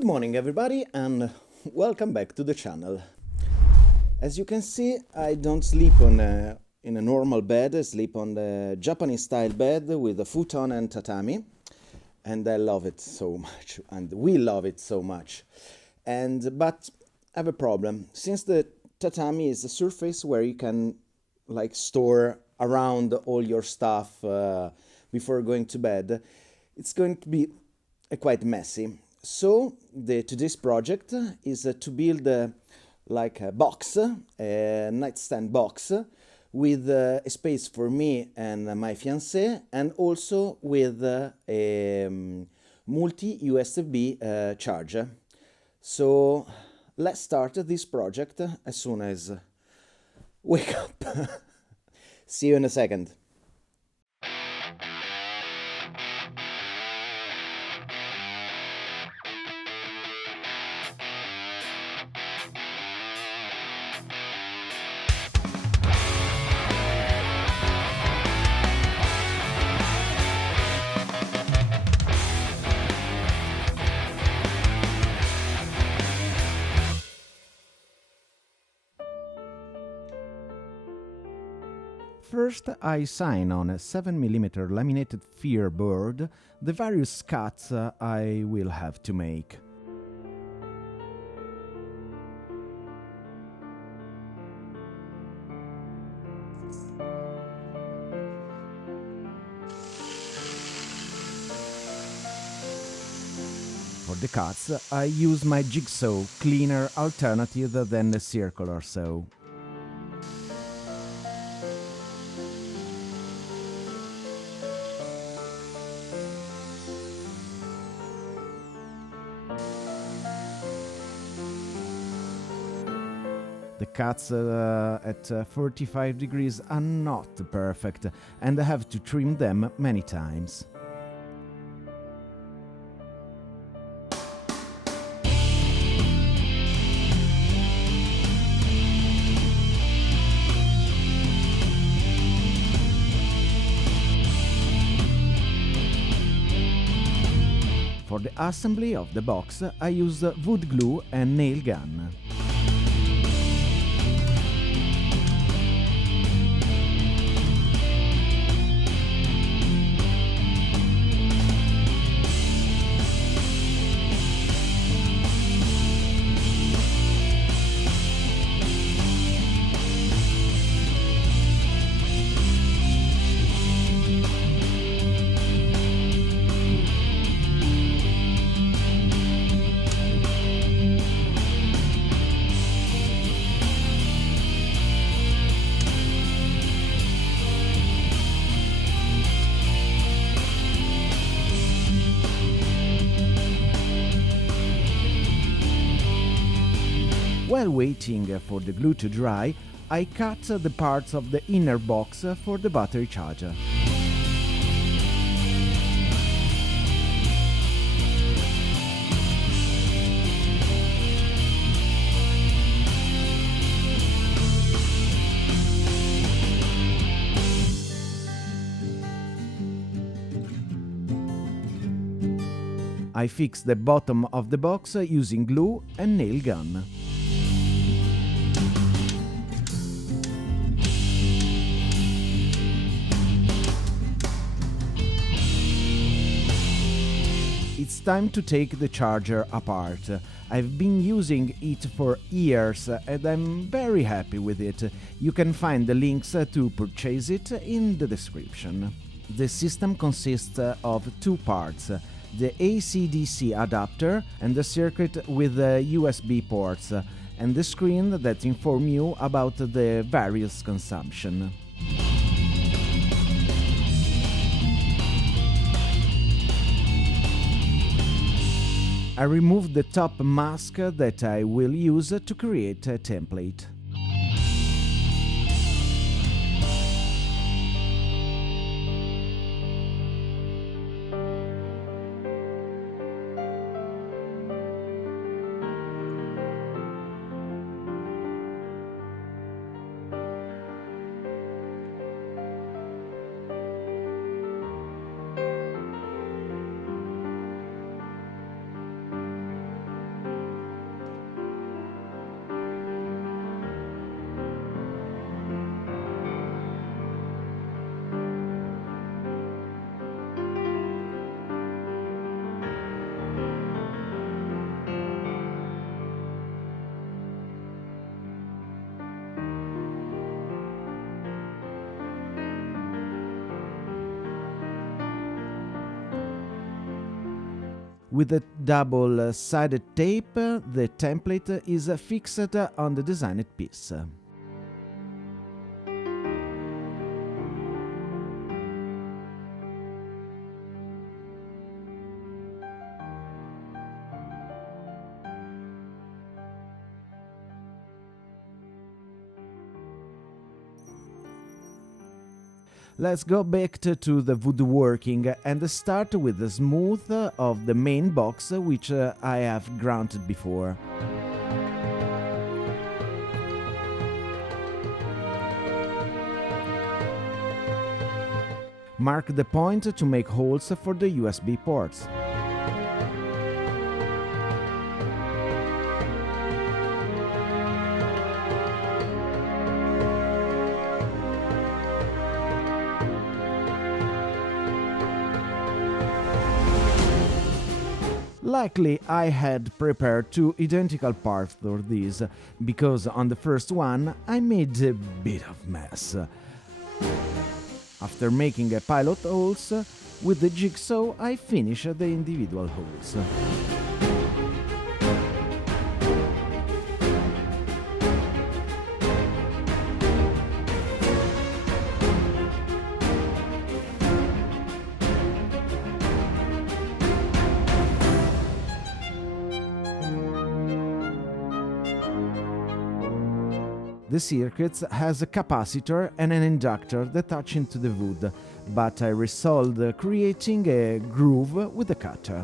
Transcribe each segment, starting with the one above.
Good morning everybody and welcome back to the channel. As you can see, I don't sleep in a normal bed. I sleep on the Japanese style bed with a futon and tatami, and I love it so much, and we love it so much. But I have a problem. Since the tatami is a surface where you can store around all your stuff before going to bed, it's going to be quite messy. So today's project is to build a box, a nightstand box, with a space for me and my fiancée, and also with a multi-USB charger. So let's start this project as soon as wake up. See you in a second. First, I sign on a 7mm laminated FIR board the various cuts I will have to make. For the cuts, I use my jigsaw, cleaner alternative than the circular saw. The cuts at 45 degrees are not perfect, and I have to trim them many times. For the assembly of the box, I use wood glue and nail gun. While waiting for the glue to dry, I cut the parts of the inner box for the battery charger. I fix the bottom of the box using glue and nail gun. It's time to take the charger apart. I've been using it for years and I'm very happy with it. You can find the links to purchase it in the description. The system consists of two parts: the AC/DC adapter and the circuit with the USB ports, and the screen that informs you about the various consumption. I removed the top mask that I will use to create a template. With a double-sided tape, the template is fixed on the designed piece. Let's go back to the woodworking and start with the smooth of the main box, which I have grounded before. Mark the point to make holes for the USB ports. Luckily, I had prepared two identical parts for this, because on the first one I made a bit of mess. After making a pilot holes, with the jigsaw I finished the individual holes. The circuit has a capacitor and an inductor that touch into the wood, but I resolved creating a groove with the cutter.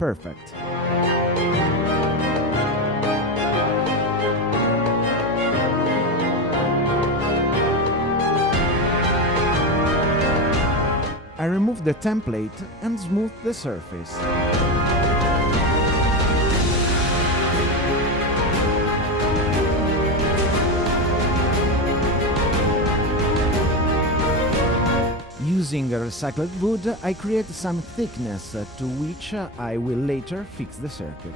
Perfect. I remove the template and smooth the surface. Using a recycled wood, I create some thickness to which I will later fix the circuit.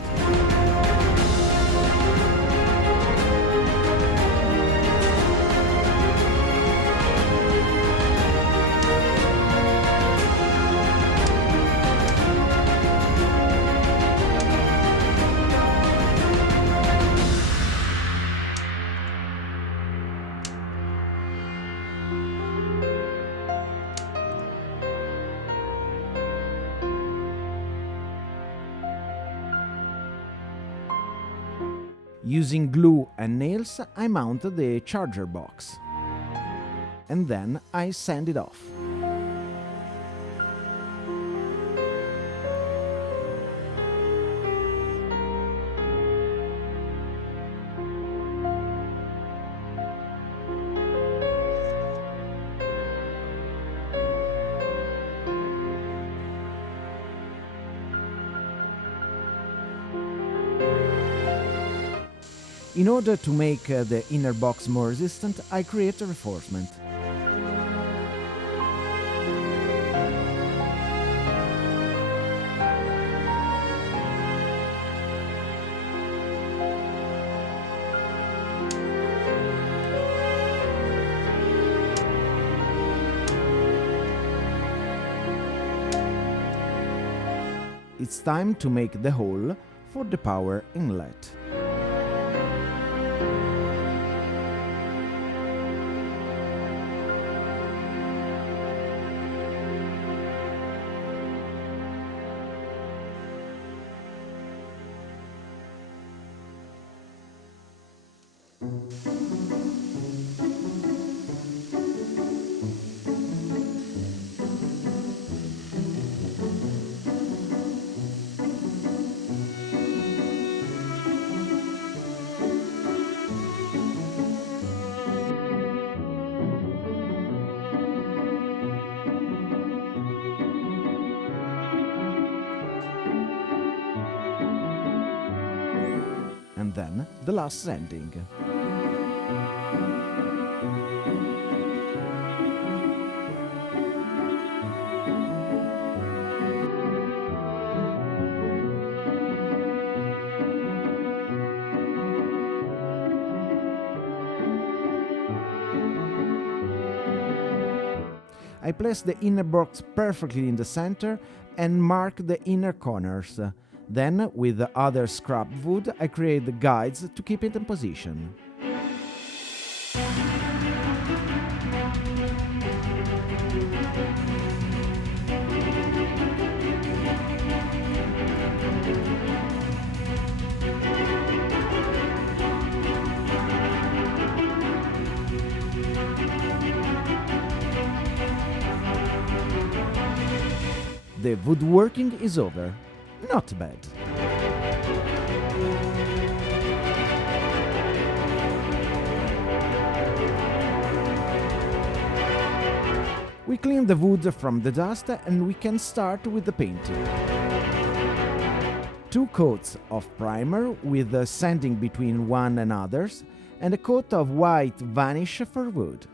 Using glue and nails, I mount the charger box. And then I sand it off. In order to make the inner box more resistant, I create a reinforcement. It's time to make the hole for the power inlet. And then the last sanding. I place the inner box perfectly in the center and mark the inner corners. Then, with the other scrap wood, I create the guides to keep it in position. The woodworking is over. Not bad. We clean the wood from the dust and we can start with the painting. 2 coats of primer with sanding between one and others, and a coat of white varnish for wood.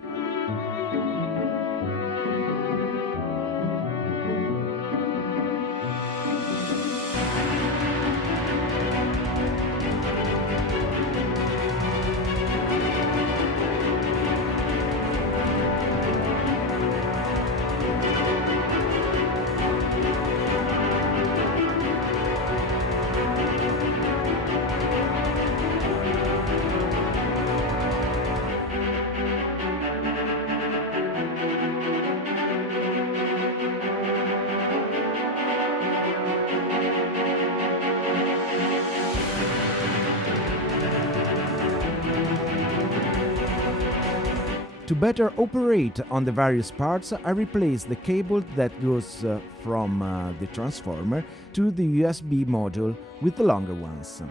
To better operate on the various parts, I replace the cable that goes from the transformer to the USB module with the longer ones.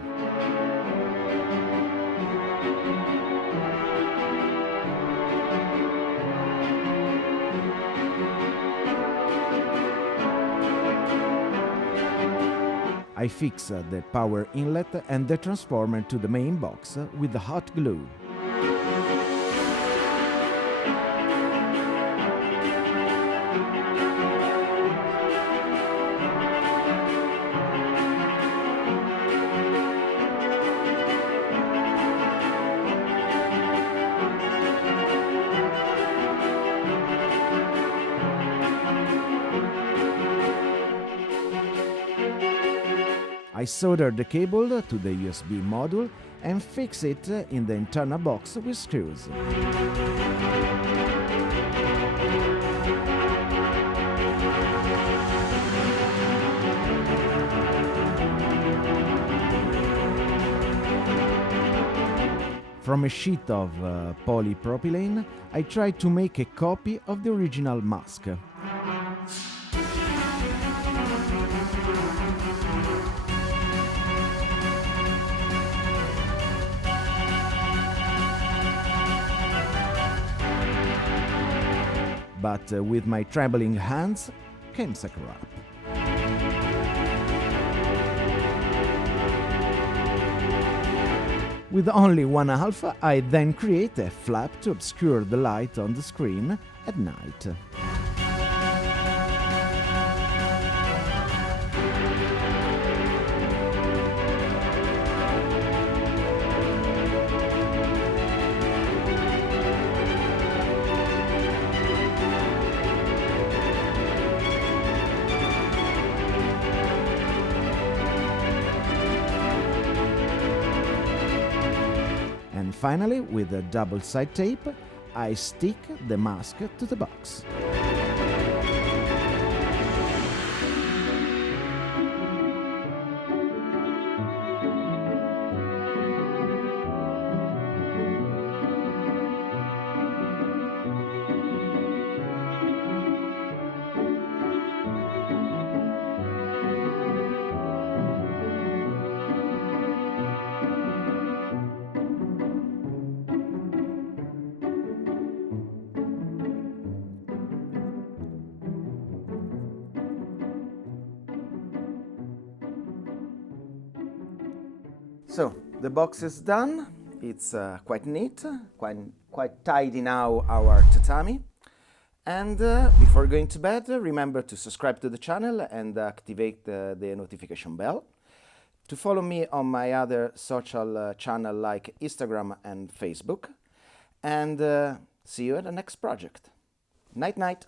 I fix the power inlet and the transformer to the main box with the hot glue. I solder the cable to the USB module and fix it in the internal box with screws. From a sheet of polypropylene, I try to make a copy of the original mask. But with my trembling hands came a crap. With only 1/2, I then create a flap to obscure the light on the screen at night. And finally, with a double-side tape, I stick the mask to the box. So, the box is done. It's quite neat, quite tidy now, our tatami. And before going to bed, remember to subscribe to the channel and activate the notification bell. To follow me on my other social channel like Instagram and Facebook. And see you at the next project. Night night.